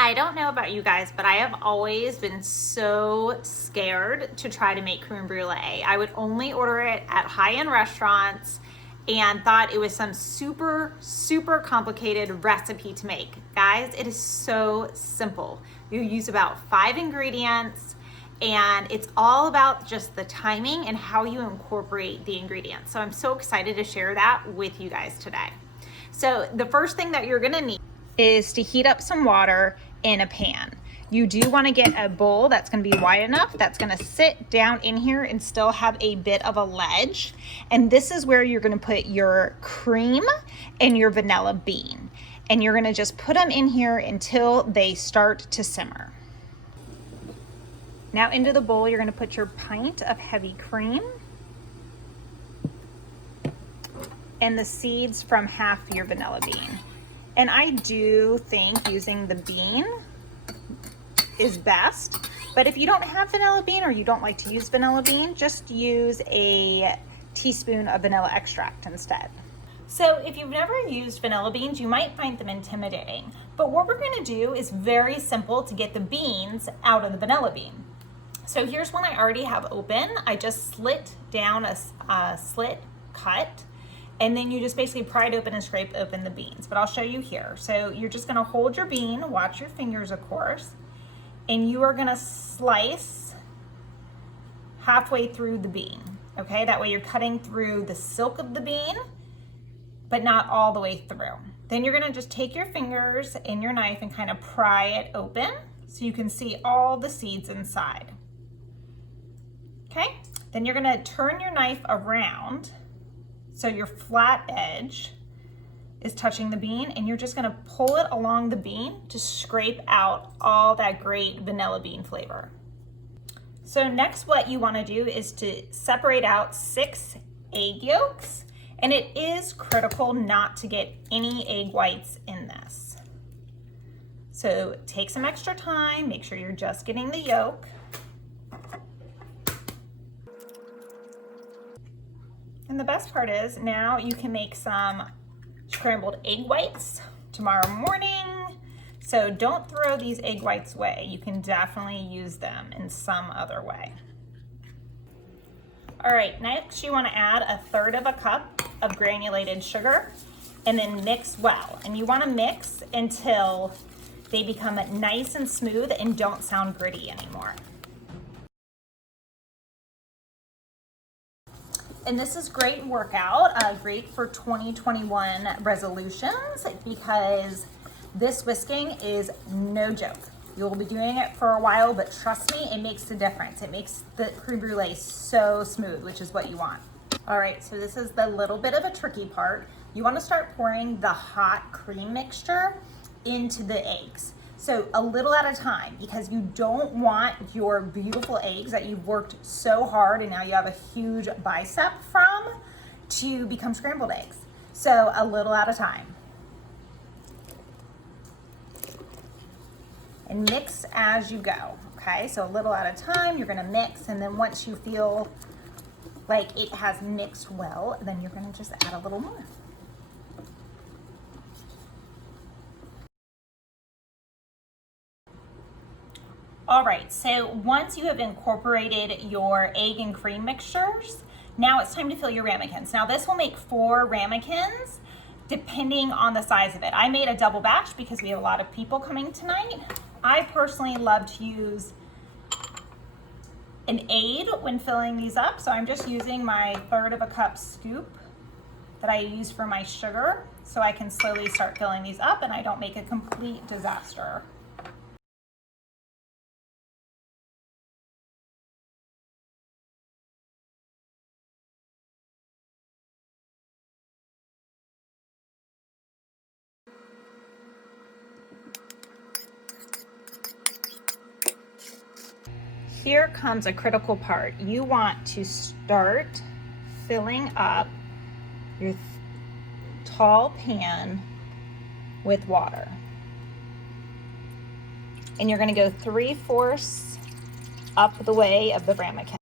I don't know about you guys, but I have always been so scared to try to make creme brulee. I would only order it at high-end restaurants and thought it was some super, super complicated recipe to make. Guys, it is so simple. You use about 5 ingredients and it's all about just the timing and how you incorporate the ingredients. So I'm so excited to share that with you guys today. So the first thing that you're gonna need is to heat up some water in a pan. You do want to get a bowl that's going to be wide enough that's going to sit down in here and still have a bit of a ledge. And this is where you're going to put your cream and your vanilla bean. And you're going to just put them in here until they start to simmer. Now into the bowl, you're going to put your pint of heavy cream and the seeds from half your vanilla bean. And I do think using the bean is best, but if you don't have vanilla bean or you don't like to use vanilla bean, just use a teaspoon of vanilla extract instead. So if you've never used vanilla beans, you might find them intimidating, but what we're gonna do is very simple to get the beans out of the vanilla bean. So here's one I already have open. I just slit down a slit cut, and then you just basically pry it open and scrape open the beans, but I'll show you here. So you're just gonna hold your bean, watch your fingers of course, and you are gonna slice halfway through the bean, okay? That way you're cutting through the silk of the bean, but not all the way through. Then you're gonna just take your fingers and your knife and kind of pry it open so you can see all the seeds inside, okay? Then you're gonna turn your knife around so your flat edge is touching the bean, and you're just gonna pull it along the bean to scrape out all that great vanilla bean flavor. So next what you wanna do is to separate out 6 egg yolks, and it is critical not to get any egg whites in this. So take some extra time, make sure you're just getting the yolk. And the best part is now you can make some scrambled egg whites tomorrow morning. So don't throw these egg whites away. You can definitely use them in some other way. All right, next you wanna add 1/3 cup of granulated sugar and then mix well. And you wanna mix until they become nice and smooth and don't sound gritty anymore. And this is great workout, great for 2021 resolutions because this whisking is no joke. You'll be doing it for a while, but trust me, it makes a difference. It makes the creme brulee so smooth, which is what you want. All right, so this is the little bit of a tricky part. You wanna start pouring the hot cream mixture into the eggs. So a little at a time, because you don't want your beautiful eggs that you've worked so hard and now you have a huge bicep from to become scrambled eggs. So a little at a time. And mix as you go, okay? So a little at a time, you're gonna mix, and then once you feel like it has mixed well, then you're gonna just add a little more. All right, so once you have incorporated your egg and cream mixtures, now it's time to fill your ramekins. Now this will make 4 ramekins depending on the size of it. I made a double batch because we have a lot of people coming tonight. I personally love to use an aid when filling these up, so I'm just using my 1/3 cup scoop that I use for my sugar so I can slowly start filling these up and I don't make a complete disaster. Here comes a critical part. You want to start filling up your tall pan with water. And you're gonna go 3/4 up the way of the ramekin.